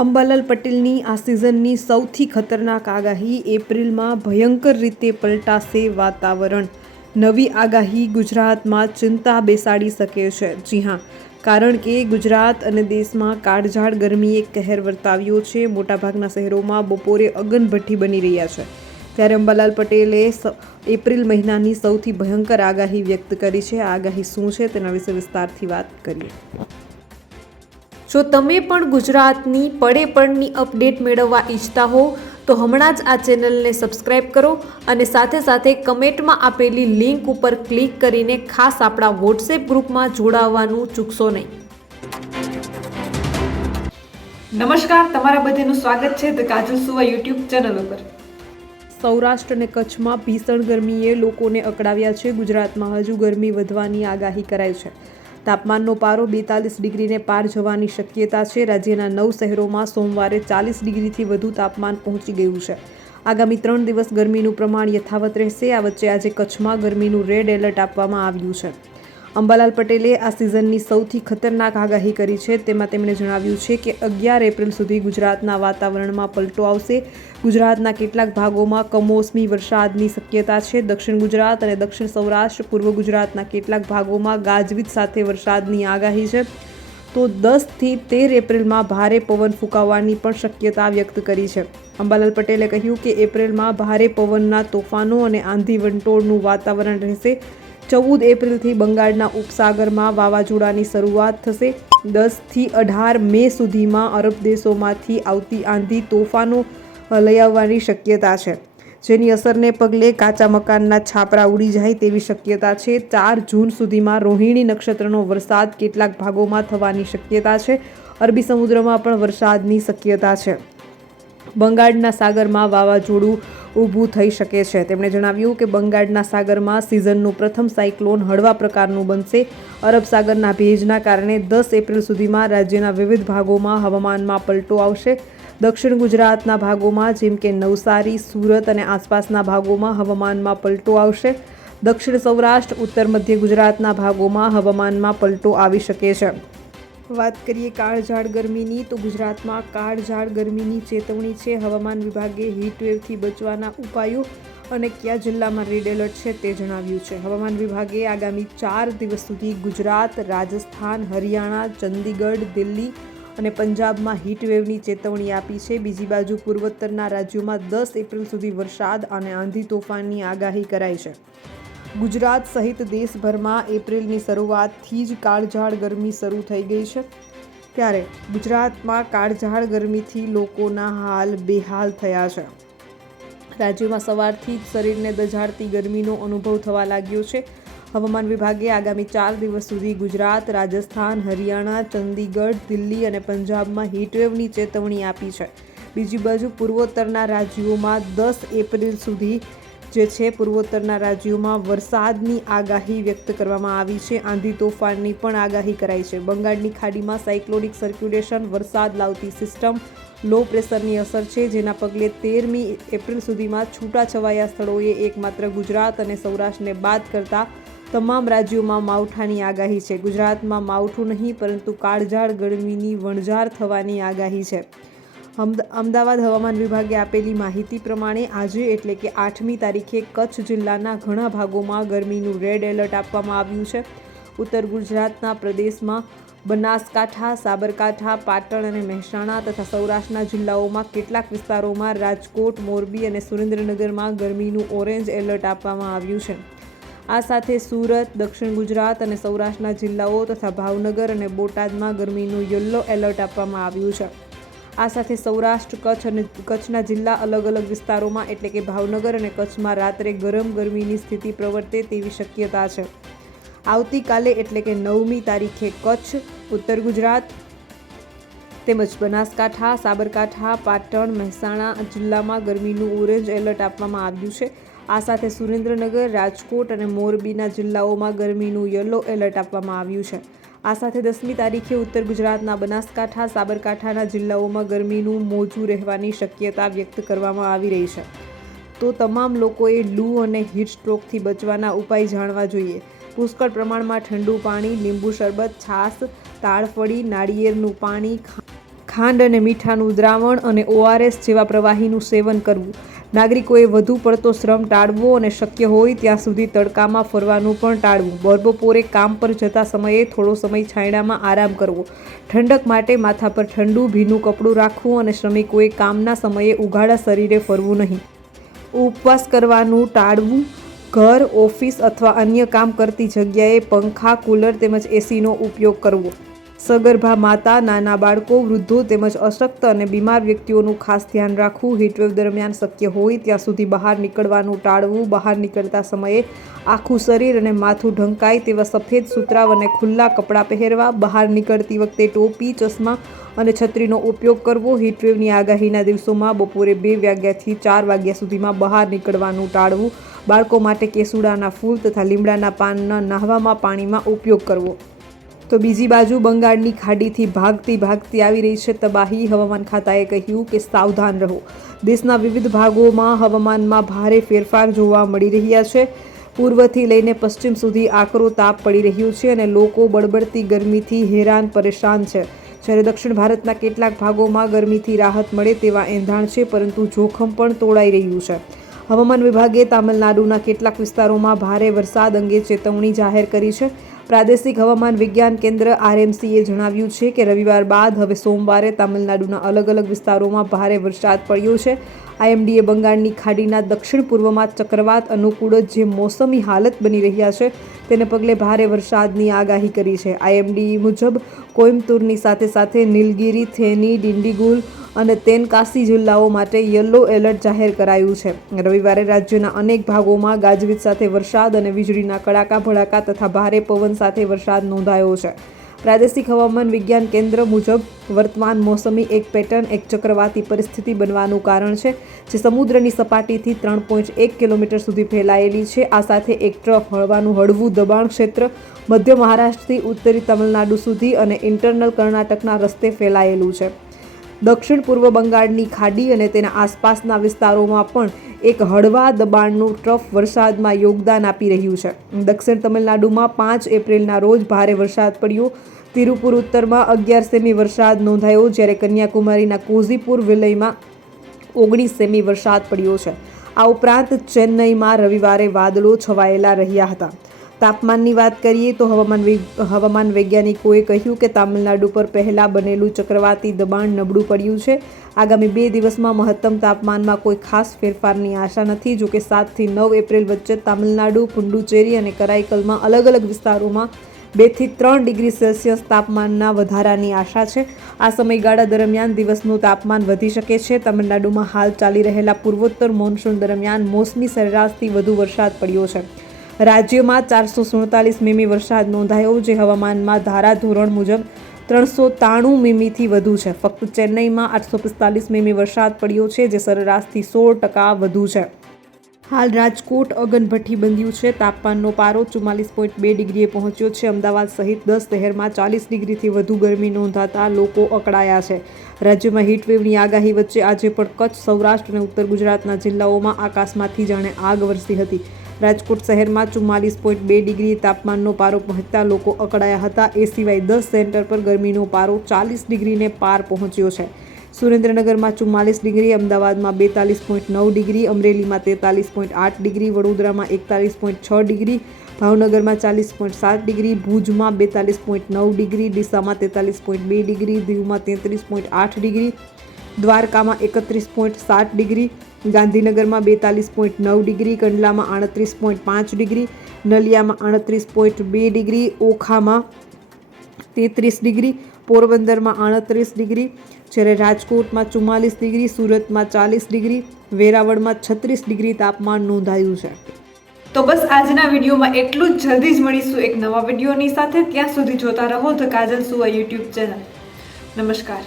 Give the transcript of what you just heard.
અંબાલાલ પટેલની આ સિઝનની સૌથી ખતરનાક આગાહી, એપ્રિલમાં ભયંકર રીતે પલટાશે વાતાવરણ. નવી આગાહી ગુજરાતમાં ચિંતા બેસાડી શકે છે. જી હા, કારણ કે ગુજરાત અને દેશમાં કાળઝાળ ગરમીએ કહેર વર્તાવ્યો છે. મોટાભાગના શહેરોમાં બપોરે અગનભઠ્ઠી બની રહ્યા છે. ત્યારે અંબાલાલ પટેલે એપ્રિલ મહિનાની સૌથી ભયંકર આગાહી વ્યક્ત કરી છે. આ આગાહી શું છે તેના વિશે વિસ્તારથી વાત કરીએ. જો તમે પણ ગુજરાતની પડે પડની અપડેટ મેળવવા ઈચ્છતા હો તો હમણાં જ આ ચેનલને સબસ્ક્રાઇબ કરો અને સાથે સાથે કમેન્ટમાં આપેલી લિંક ઉપર ક્લિક કરીને ખાસ આપણા વોટ્સએપ ગ્રુપમાં જોડાવવાનું ચૂકશો નહીં. નમસ્કાર, તમારા બધાનું સ્વાગત છે ધ કાજલ સુવા યુટ્યુબ ચેનલ ઉપર. સૌરાષ્ટ્ર અને કચ્છમાં ભીષણ ગરમીએ લોકોને અકળાવ્યા છે. ગુજરાતમાં હજુ ગરમી વધવાની આગાહી કરાઈ છે. તાપમાનનો પારો 42 ડિગ્રીને પાર જવાની શક્યતા છે. રાજ્યના 9 શહેરોમાં સોમવારે 40 ડિગ્રીથી વધુ તાપમાન પહોંચી ગયું છે. આગામી 3 દિવસ ગરમીનું પ્રમાણ યથાવત રહેશે. આ વચ્ચે આજે કચ્છમાં ગરમીનું રેડ એલર્ટ આપવામાં આવ્યું છે. અંબાલાલ પટેલે આ સિઝનની સૌથી ખતરનાક આગાહી કરી છે. તેમાં તેમણે જણાવ્યું છે કે 11 એપ્રિલ સુધી ગુજરાતના વાતાવરણમાં પલટો આવશે. ગુજરાતના કેટલાક ભાગોમાં કમોસમી વરસાદની શક્યતા છે. દક્ષિણ ગુજરાત અને દક્ષિણ સૌરાષ્ટ્ર, પૂર્વ ગુજરાતના કેટલાક ભાગોમાં ગાજવીજ સાથે વરસાદની આગાહી છે. તો 10 થી 13 એપ્રિલમાં ભારે પવન ફૂંકાવાની પણ શક્યતા વ્યક્ત કરી છે. અંબાલાલ પટેલે કહ્યું કે એપ્રિલમાં ભારે પવનના તોફાનો અને આંધી વંટોળનું વાતાવરણ રહેશે. 14 એપ્રિલથી બંગાળના ઉપસાગરમાં વાવાઝોડાની શરૂઆત થશે. 10 થી 18 મે સુધીમાં અરબ દેશોમાંથી આવતી આંધી તોફાનો લઈ આવવાની શક્યતા છે, જેની અસરને પગલે કાચા મકાનના છાપરા ઉડી જાય તેવી શક્યતા છે. 4 જૂન સુધીમાં રોહિણી નક્ષત્રનો વરસાદ કેટલાક ભાગોમાં થવાની શક્યતા છે. અરબી સમુદ્રમાં પણ વરસાદની શક્યતા છે. બંગાળના સાગરમાં વાવાઝોડું ઊભું થઈ શકે છે. તેમણે જણાવ્યું કે બંગાળના સાગરમાં સિઝનનું પ્રથમ સાયક્લોન હળવા પ્રકારનું બનશે. અરબ સાગરના ભેજના કારણે 10 એપ્રિલ સુધીમાં રાજ્યના વિવિધ ભાગોમાં હવામાનમાં પલટો આવશે. દક્ષિણ ગુજરાતના ભાગોમાં જેમ કે નવસારી, સુરત અને આસપાસના ભાગોમાં હવામાનમાં પલટો આવશે. દક્ષિણ સૌરાષ્ટ્ર, ઉત્તર મધ્ય ગુજરાતના ભાગોમાં હવામાનમાં પલટો આવી શકે છે. વાત કરીએ કાળઝાળ ગરમીની, તો ગુજરાતમાં કાળઝાળ ગરમીની ચેતવણી છે. હવામાન વિભાગે હીટવેવથી બચવાના ઉપાયો અને કયા જિલ્લામાં રેડ એલર્ટ છે તે જણાવ્યું છે. હવામાન વિભાગે આગામી 4 દિવસ સુધી ગુજરાત, રાજસ્થાન, હરિયાણા, ચંદીગઢ, દિલ્હી અને પંજાબમાં હીટવેવની ચેતવણી આપી છે. બીજી બાજુ પૂર્વોત્તરના રાજ્યોમાં 10 એપ્રિલ સુધી વરસાદ અને આંધી તોફાનની આગાહી કરાઈ છે. ગુજરાત સહિત દેશભરમાં એપ્રિલની શરૂઆતથી જ કાળઝાળ ગરમી શરૂ થઈ ગઈ છે. ત્યારે ગુજરાતમાં કાળઝાળ ગરમીથી લોકોના હાલ બેહાલ થયા છે. રાજ્યમાં સવારથી જ શરીરને દઝાડતી ગરમીનો અનુભવ થવા લાગ્યો છે. હવામાન વિભાગે આગામી 4 દિવસ સુધી ગુજરાત, રાજસ્થાન, હરિયાણા, ચંદીગઢ, દિલ્હી અને પંજાબમાં હીટવેવની ચેતવણી આપી છે. બીજી બાજુ પૂર્વોત્તરના રાજ્યોમાં 10 એપ્રિલ સુધી જે છે પૂર્વોત્તરના રાજ્યોમાં વરસાદની આગાહી વ્યક્ત કરવામાં આવી છે. આંધી તોફાનની પણ આગાહી કરાઈ છે. બંગાળની ખાડીમાં સાયક્લોનિક સર્ક્યુલેશન, વરસાદ લાવતી સિસ્ટમ, લો પ્રેશરની અસર છે, જેના પગલે 13મી એપ્રિલ સુધીમાં છૂટાછવાયા સ્થળોએ એકમાત્ર ગુજરાત અને સૌરાષ્ટ્રને બાદ કરતા તમામ રાજ્યોમાં માવઠાની આગાહી છે. ગુજરાતમાં માવઠું નહીં પરંતુ કાળઝાળ ગરમીની વણઝાર થવાની આગાહી છે. અમદાવાદ હવામાન વિભાગે આપેલી માહિતી પ્રમાણે આજે એટલે કે 8મી તારીખે કચ્છ જિલ્લાના ઘણા ભાગોમાં ગરમીનું રેડ એલર્ટ આપવામાં આવ્યું છે. ઉત્તર ગુજરાતના પ્રદેશમાં બનાસકાંઠા, સાબરકાંઠા, પાટણ અને મહેસાણા તથા સૌરાષ્ટ્રના જિલ્લાઓમાં કેટલાક વિસ્તારોમાં, રાજકોટ, મોરબી અને સુરેન્દ્રનગરમાં ગરમીનું ઓરેન્જ એલર્ટ આપવામાં આવ્યું છે. આ સાથે સુરત, દક્ષિણ ગુજરાત અને સૌરાષ્ટ્રના જિલ્લાઓ તથા ભાવનગર અને બોટાદમાં ગરમીનું યલો એલર્ટ આપવામાં આવ્યું છે. આ સાથે સૌરાષ્ટ્ર, કચ્છ અને કચ્છના જિલ્લા અલગ અલગ વિસ્તારોમાં એટલે કે ભાવનગર અને કચ્છમાં રાત્રે ગરમ ગરમીની સ્થિતિ પ્રવર્તે તેવી શક્યતા છે. આવતીકાલે એટલે કે 9મી તારીખે કચ્છ, ઉત્તર ગુજરાત તેમજ બનાસકાંઠા, સાબરકાંઠા, પાટણ, મહેસાણા જિલ્લામાં ગરમીનું ઓરેન્જ એલર્ટ આપવામાં આવ્યું છે. આ સાથે સુરેન્દ્રનગર, રાજકોટ અને મોરબીના જિલ્લાઓમાં ગરમીનું યલો એલર્ટ આપવામાં આવ્યું છે. આ સાથે 10મી તારીખે ઉત્તર ગુજરાતના બનાસકાંઠા, સાબરકાંઠાના જિલ્લાઓમાં ગરમીનું મોજું રહેવાની શક્યતા વ્યક્ત કરવામાં આવી રહી છે. તો તમામ લોકોએ લૂ અને હીટ સ્ટ્રોકથી બચવાના ઉપાય જાણવા જોઈએ. પુષ્કળ પ્રમાણમાં ઠંડુ પાણી, લીંબુ શરબત, છાશ, તાળફળી, નાળિયેરનું પાણી, ખાંડ અને મીઠાનું દ્રાવણ અને ORS જેવા પ્રવાહીનું સેવન કરવું. નાગરિકોએ વધુ પડતો શ્રમ ટાળવો અને શક્ય હોય ત્યાં સુધી તડકામાં ફરવાનું પણ ટાળવું. બપોરે કામ પર જતા સમયે થોડો સમય છાંયડામાં આરામ કરવો. ઠંડક માટે માથા પર ઠંડુ ભીનું કપડું રાખવું અને શ્રમિકોએ કામના સમયે ઉઘાડા શરીરે ફરવું નહીં. ઉપવાસ કરવાનું ટાળવું. ઘર, ઓફિસ અથવા અન્ય કામ કરતી જગ્યાએ પંખા, કુલર તેમજ એસીનો ઉપયોગ કરવો. સગર્ભા માતા, નાના બાળકો, વૃદ્ધો તેમજ અશક્ત અને બીમાર વ્યક્તિઓનું ખાસ ધ્યાન રાખવું. હીટવેવ દરમિયાન શક્ય હોય ત્યાં સુધી બહાર નીકળવાનું ટાળવું. બહાર નીકળતા સમયે આખું શરીર અને માથું ઢંકાય તેવા સફેદ સુતરાઉ અને ખુલ્લા કપડાં પહેરવા. બહાર નીકળતી વખતે ટોપી, ચશ્મા અને છત્રીનો ઉપયોગ કરવો. હીટવેવની આગાહીના દિવસોમાં બપોરે 2 વાગ્યાથી 4 વાગ્યા સુધીમાં બહાર નીકળવાનું ટાળવું. બાળકો માટે કેસુડાના ફૂલ તથા લીમડાના પાનના નહાવામાં પાણીમાં ઉપયોગ કરવો. તો બીજી બાજુ બંગાળની ખાડીથી ભાગતી આવી રહી છે તબાહી. હવામાન ખાતાએ કહ્યું કે સાવધાન રહો. દેશના વિવિધ ભાગોમાં હવામાનમાં ભારે ફેરફાર જોવા મળી રહ્યા છે. પૂર્વથી લઈને પશ્ચિમ સુધી આકરો તાપ પડી રહ્યો છે અને લોકો બળબડતી ગરમીથી હેરાન પરેશાન છે. જ્યારે દક્ષિણ ભારતના કેટલાક ભાગોમાં ગરમીથી રાહત મળે તેવા એંધાણ છે, પરંતુ જોખમ પણ તોળાઈ રહ્યું છે. હવામાન વિભાગે તામિલનાડુના કેટલાક વિસ્તારોમાં ભારે વરસાદ અંગે ચેતવણી જાહેર કરી છે. પ્રાદેશિક હવામાન વિજ્ઞાન કેન્દ્ર RMCએ જણાવ્યું છે કે રવિવાર બાદ હવે સોમવારે તામિલનાડુના અલગ અલગ વિસ્તારોમાં ભારે વરસાદ પડ્યો છે. IMDએ બંગાળની ખાડીના દક્ષિણ પૂર્વમાં ચક્રવાત અનુકૂળ જે મોસમી હાલત બની રહ્યા છે તેને પગલે ભારે વરસાદની આગાહી કરી છે. IMD મુજબ કોઇમ્બતુરની સાથે નીલગિરી, થેની, ડિંડીગુલ અને તેનકાસી જિલ્લાઓ માટે યલો એલર્ટ જાહેર કરાયું છે. રવિવારે રાજ્યના અનેક ભાગોમાં ગાજવીજ સાથે વરસાદ અને વીજળીના કડાકા ભડાકા તથા ભારે પવન સાથે વરસાદ નોંધાયો છે. પ્રાદેશિક હવામાન વિજ્ઞાન કેન્દ્ર મુજબ વર્તમાન મોસમી એક પેટર્ન એક ચક્રવાતી પરિસ્થિતિ બનવાનું કારણ છે જે સમુદ્રની સપાટીથી 3.1 કિલોમીટર સુધી ફેલાયેલી છે. આ સાથે એક ટ્રફ હળવું દબાણ ક્ષેત્ર મધ્ય મહારાષ્ટ્રથી ઉત્તરી તમિલનાડુ સુધી અને ઇન્ટરનલ કર્ણાટકના રસ્તે ફેલાયેલું છે. દક્ષિણ પૂર્વ બંગાળની ખાડી અને તેના આસપાસના વિસ્તારોમાં પણ એક હળવા દબાણનું ટ્રફ વરસાદમાં યોગદાન આપી રહ્યું છે. દક્ષિણ તમિલનાડુમાં 5 એપ્રિલના રોજ ભારે વરસાદ પડ્યો. તિરુપુર ઉત્તરમાં 11 સેમી વરસાદ નોંધાયો, જ્યારે કન્યાકુમારીના કોઝીપુર વિલયમાં 19 સેમી વરસાદ પડ્યો છે. આ ઉપરાંત ચેન્નઈમાં રવિવારે વાદળો છવાયેલા રહ્યા હતા. તાપમાનની વાત કરીએ તો હવામાન વૈજ્ઞાનિકોએ કહ્યું કે તામિલનાડુ પર પહેલાં બનેલું ચક્રવાતી દબાણ નબળું પડ્યું છે. આગામી 2 દિવસમાં મહત્તમ તાપમાનમાં કોઈ ખાસ ફેરફારની આશા નથી. જોકે 7 થી 9 એપ્રિલ વચ્ચે તામિલનાડુ, પુડુચેરી અને કરાઈકલમાં અલગ અલગ વિસ્તારોમાં 2 થી 3 ડિગ્રી સેલ્સિયસ તાપમાનના વધારાની આશા છે. આ સમયગાળા દરમિયાન દિવસનું તાપમાન વધી શકે છે. તમિલનાડુમાં હાલ ચાલી રહેલા પૂર્વોત્તર મોન્સૂન દરમિયાન મોસમી સરેરાશથી વધુ વરસાદ પડ્યો છે. રાજ્યમાં 447 મીમી વરસાદ નોંધાયો, જે હવામાનમાં ધારાધોરણ મુજબ 393 મીમીથી વધુ છે. ફક્ત ચેન્નઈમાં 845 મીમી વરસાદ પડ્યો છે, જે સરેરાશથી 16% વધુ છે. હાલ રાજકોટ અગનભઠ્ઠી બંધ્યું છે. તાપમાનનો પારો 44.2 ડિગ્રીએ પહોંચ્યો છે. અમદાવાદ સહિત 10 શહેરમાં 40 ડિગ્રીથી વધુ ગરમી નોંધાતા લોકો અકળાયા છે. રાજ્યમાં હીટવેવની આગાહી વચ્ચે આજે પણ કચ્છ, સૌરાષ્ટ્ર અને ઉત્તર ગુજરાતના જિલ્લાઓમાં આકાશમાંથી જાણે આગ વરસી હતી. રાજકોટ શહેરમાં 44.2 ડિગ્રી તાપમાનનો પારો પહોંચતા લોકો અકળાયા હતા. એ સિવાય 10 સેન્ટર પર ગરમીનો પારો 40 ડિગ્રીને પાર પહોંચ્યો છે. સુરેન્દ્રનગરમાં 44 ડિગ્રી, અમદાવાદમાં 42.9 ડિગ્રી, અમરેલીમાં 43.8 ડિગ્રી, વડોદરામાં 41.6 ડિગ્રી, ભાવનગરમાં 40.7 ડિગ્રી, ભુજમાં 42.9 ડિગ્રી, ડીસામાં 43.2 ડિગ્રી, દીવમાં 33.8 ડિગ્રી, દ્વારકામાં 31.7 ડિગ્રી, ગાંધીનગરમાં 42.9 ડિગ્રી, કંડલામાં 38.5 ડિગ્રી, નલિયામાં 38.2 ડિગ્રી, ઓખામાં 33 ડિગ્રી, પોરબંદરમાં 38 ડિગ્રી, જ્યારે રાજકોટમાં 44 ડિગ્રી, સુરતમાં 40 ડિગ્રી, વેરાવળમાં 36 ડિગ્રી તાપમાન નોંધાયું છે. તો બસ આજના વિડીયોમાં એટલું જ. જલ્દી જ મળીશું એક નવા વિડીયોની સાથે. ત્યાં સુધી જોતા રહો ધ કાજલ સુવા યુટ્યુબ ચેનલ. નમસ્કાર.